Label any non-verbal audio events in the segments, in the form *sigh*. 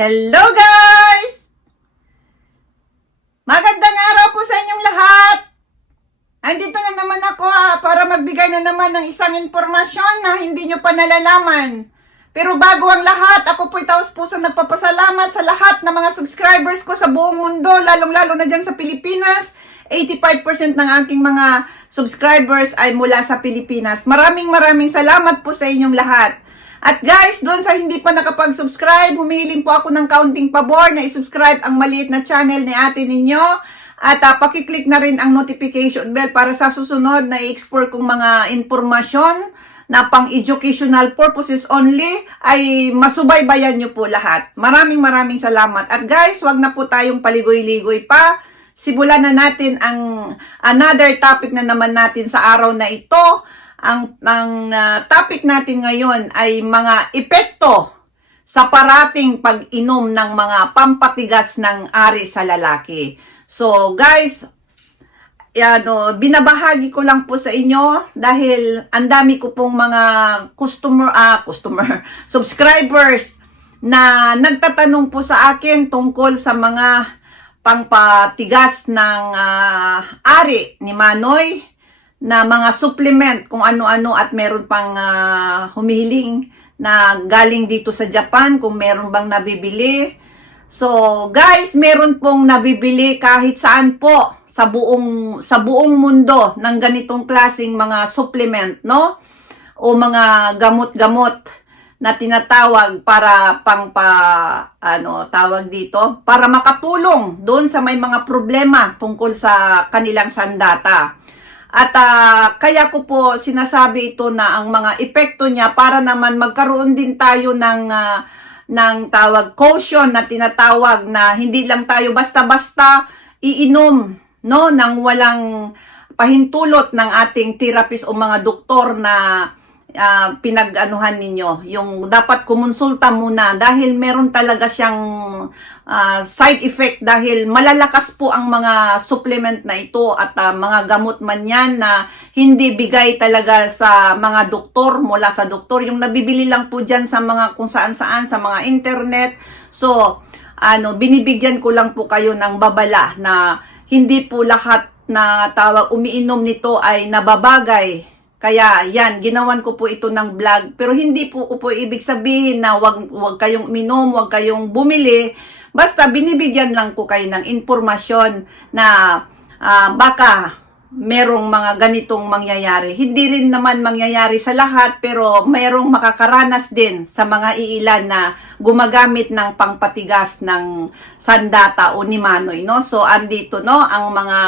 Hello guys! Magandang araw po sa inyong lahat! Andito na naman ako ah, para magbigay na naman ng isang impormasyon na hindi nyo pa nalalaman. Pero bago ang lahat, ako po'y taos puso nagpapasalamat sa lahat ng mga subscribers ko sa buong mundo, lalong-lalo na dyan sa Pilipinas. 85% ng aking mga subscribers ay mula sa Pilipinas. Maraming maraming salamat po sa inyong lahat. At guys, doon sa hindi pa nakapag-subscribe, humihiling po ako ng kaunting pabor na i-subscribe ang maliit na channel ni ate ninyo. At uh, pakiclick na rin ang notification bell para sa susunod na i-explore kong mga informasyon na pang educational purposes only ay masubaybayan nyo po lahat. Maraming maraming salamat. At guys, wag na po tayong paligoy-ligoy pa. Simulan na natin ang another topic na naman natin sa araw na ito. Ang, ang ah, topic natin ngayon ay mga epekto sa parating pag-inom ng mga pampatigas ng ari sa lalaki. So guys, ano, binabahagi ko lang po sa inyo dahil ang dami ko pong mga customer, ah, customer, *laughs* subscribers na nagtatanong po sa akin tungkol sa mga pangpatigas ng ah, ari ni Manoy na mga supplement kung ano-ano at meron pang ah, humihiling na galing dito sa Japan kung meron bang nabibili. So, guys, meron pong nabibili kahit saan po sa buong sa buong mundo ng ganitong klasing mga supplement, no? O mga gamot-gamot na tinatawag para pang pa ano tawag dito para makatulong doon sa may mga problema tungkol sa kanilang sandata. At ah, kaya ko po sinasabi ito na ang mga epekto niya para naman magkaroon din tayo ng ah, ng tawag caution na tinatawag na hindi lang tayo basta-basta iinom no ng walang pahintulot ng ating therapist o mga doktor na ah, pinag-anuhan ninyo. Yung dapat kumonsulta muna dahil meron talaga siyang ah, side effect dahil malalakas po ang mga supplement na ito at ah, mga gamot man yan na hindi bigay talaga sa mga doktor mula sa doktor. Yung nabibili lang po dyan sa mga kung saan-saan, sa mga internet. So, ano, binibigyan ko lang po kayo ng babala na hindi po lahat na tawag umiinom nito ay nababagay. Kaya yan, ginawan ko po ito ng vlog. Pero hindi po po ibig sabihin na wag, wag kayong uminom, wag kayong bumili. Basta binibigyan lang ko kayo ng informasyon na ah, baka merong mga ganitong mangyayari. Hindi rin naman mangyayari sa lahat pero merong makakaranas din sa mga iilan na gumagamit ng pangpatigas ng sandata o ni Manoy, no? So andito no ang mga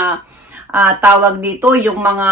ah, tawag dito yung mga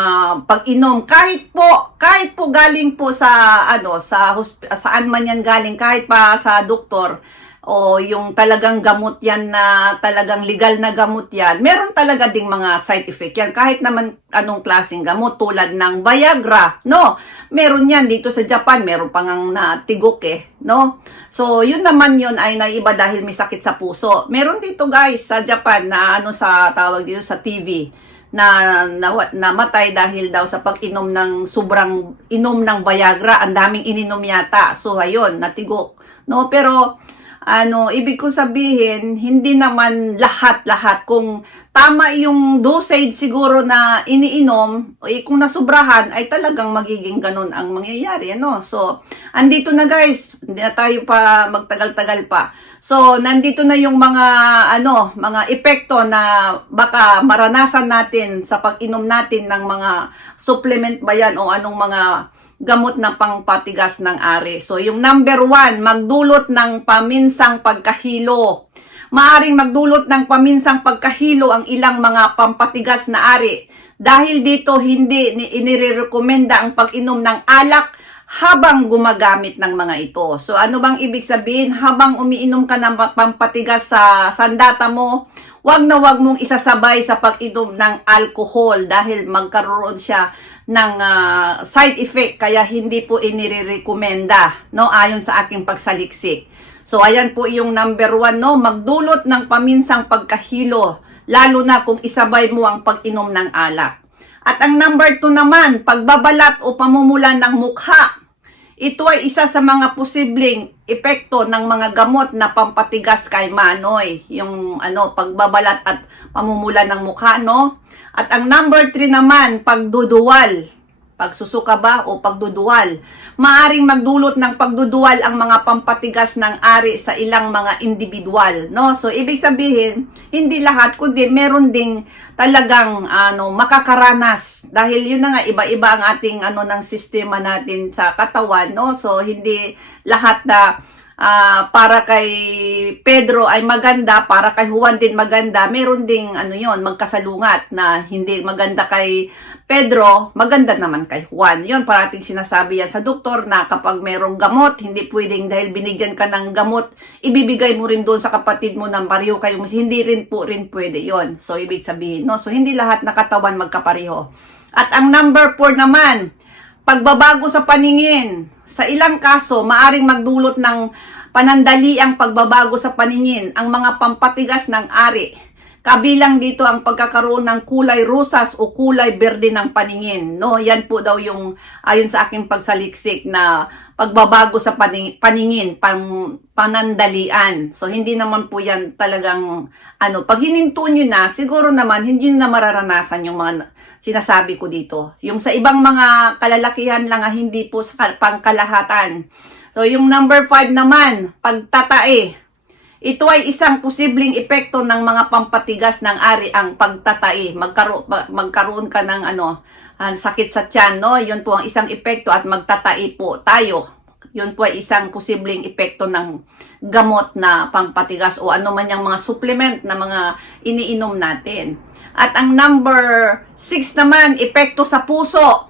pag-inom kahit po kahit po galing po sa ano sa saan man yan galing kahit pa sa doktor o yung talagang gamot yan na talagang legal na gamot yan, meron talaga ding mga side effect yan. Kahit naman anong klaseng gamot tulad ng Viagra, no? Meron yan dito sa Japan, meron pang ang natigok eh, no? So, yun naman yun ay naiba dahil may sakit sa puso. Meron dito guys sa Japan na ano sa tawag dito sa TV na, na namatay dahil daw sa pag-inom ng sobrang inom ng Viagra, ang daming ininom yata. So ayun, natigok. No, pero ano, ibig ko sabihin, hindi naman lahat-lahat. Kung tama yung dosage siguro na iniinom, eh, kung nasubrahan, ay talagang magiging ganun ang mangyayari. Ano? So, andito na guys, hindi na tayo pa magtagal-tagal pa. So, nandito na yung mga, ano, mga epekto na baka maranasan natin sa pag-inom natin ng mga supplement ba yan o anong mga gamot na pangpatigas ng ari. So, yung number one, magdulot ng paminsang pagkahilo. Maaring magdulot ng paminsang pagkahilo ang ilang mga pampatigas na ari. Dahil dito, hindi ni- inirekomenda ang pag-inom ng alak habang gumagamit ng mga ito. So, ano bang ibig sabihin? Habang umiinom ka ng pa- pampatigas sa sandata mo, wag na wag mong isasabay sa pag-inom ng alcohol dahil magkaroon siya ng ah, side effect kaya hindi po inirekomenda no ayon sa aking pagsaliksik. So ayan po yung number one no magdulot ng paminsang pagkahilo lalo na kung isabay mo ang pag-inom ng alak. At ang number two naman pagbabalat o pamumulan ng mukha. Ito ay isa sa mga posibleng epekto ng mga gamot na pampatigas kay Manoy, yung ano, pagbabalat at pamumula ng mukha, no? At ang number 3 naman, pagduduwal. Pagsusuka ba o pagduduwal? Maaring magdulot ng pagduduwal ang mga pampatigas ng ari sa ilang mga individual, no? So ibig sabihin, hindi lahat kundi meron ding talagang ano makakaranas dahil yun na nga iba-iba ang ating ano ng sistema natin sa katawan, no? So hindi lahat na ah, para kay Pedro ay maganda, para kay Juan din maganda, meron ding ano yon magkasalungat na hindi maganda kay Pedro, maganda naman kay Juan. Yon parating sinasabi yan sa doktor na kapag merong gamot, hindi pwedeng dahil binigyan ka ng gamot, ibibigay mo rin doon sa kapatid mo ng pareho kayo. Hindi rin po rin pwede yon So, ibig sabihin, no? So, hindi lahat na katawan magkapareho. At ang number 4 naman, pagbabago sa paningin. Sa ilang kaso, maaring magdulot ng panandali ang pagbabago sa paningin, ang mga pampatigas ng ari. Kabilang dito ang pagkakaroon ng kulay rosas o kulay berde ng paningin. No, yan po daw yung ayon sa aking pagsaliksik na pagbabago sa paning- paningin, pang panandalian. So hindi naman po yan talagang ano, pag hininto nyo na, siguro naman hindi nyo na mararanasan yung mga na- sinasabi ko dito. Yung sa ibang mga kalalakihan lang ah, hindi po sa kal- pangkalahatan. So yung number 5 naman, pagtatae. Ito ay isang posibleng epekto ng mga pampatigas ng ari ang pagtatae. Magkaroon, magkaroon ka ng ano, ah, sakit sa tiyan, no? Yun po ang isang epekto at magtatae po tayo. Yun po ay isang posibleng epekto ng gamot na pampatigas o ano man yung mga supplement na mga iniinom natin. At ang number 6 naman, epekto sa puso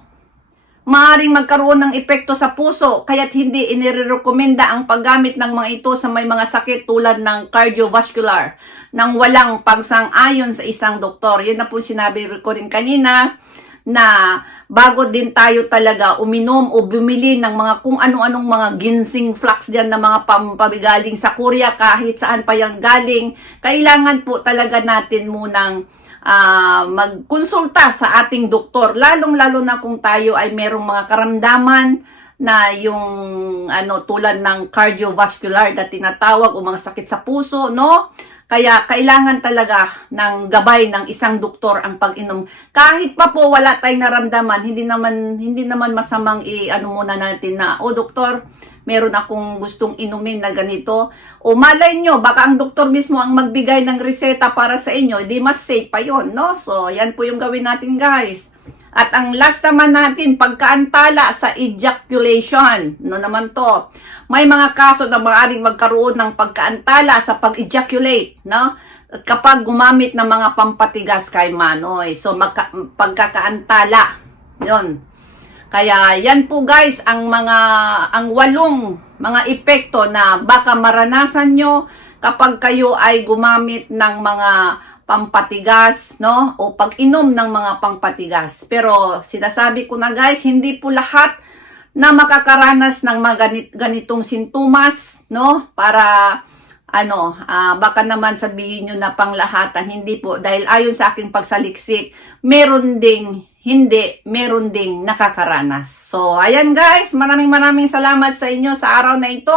maaring magkaroon ng epekto sa puso kaya't hindi inirekomenda ang paggamit ng mga ito sa may mga sakit tulad ng cardiovascular nang walang pagsang-ayon sa isang doktor. Yan na po sinabi ko rin kanina na bago din tayo talaga uminom o bumili ng mga kung ano-anong mga ginseng flax diyan na mga pampabigaling sa Korea kahit saan pa yan galing, kailangan po talaga natin munang ah, magkonsulta sa ating doktor, lalong-lalo na kung tayo ay merong mga karamdaman na yung ano tulad ng cardiovascular na tinatawag o mga sakit sa puso, no? Kaya kailangan talaga ng gabay ng isang doktor ang pag-inom. Kahit pa po wala tayong naramdaman, hindi naman hindi naman masamang i ano muna natin na, "O doktor, meron akong gustong inumin na ganito." O malay nyo, baka ang doktor mismo ang magbigay ng reseta para sa inyo, di mas safe pa yon, no? So, yan po yung gawin natin, guys. At ang last naman natin, pagkaantala sa ejaculation. No naman to. May mga kaso na maaaring magkaroon ng pagkaantala sa pag-ejaculate, no? At kapag gumamit ng mga pampatigas kay Manoy. So, magka, pagkakaantala. Yun. Kaya yan po guys ang mga ang walong mga epekto na baka maranasan nyo kapag kayo ay gumamit ng mga pampatigas, no? O pag-inom ng mga pampatigas. Pero sinasabi ko na guys, hindi po lahat na makakaranas ng mga ganit, ganitong sintomas, no? Para ano, ah, baka naman sabihin nyo na panglahatan, hindi po. Dahil ayon sa aking pagsaliksik, meron ding hindi, meron ding nakakaranas. So, ayan guys, maraming maraming salamat sa inyo sa araw na ito.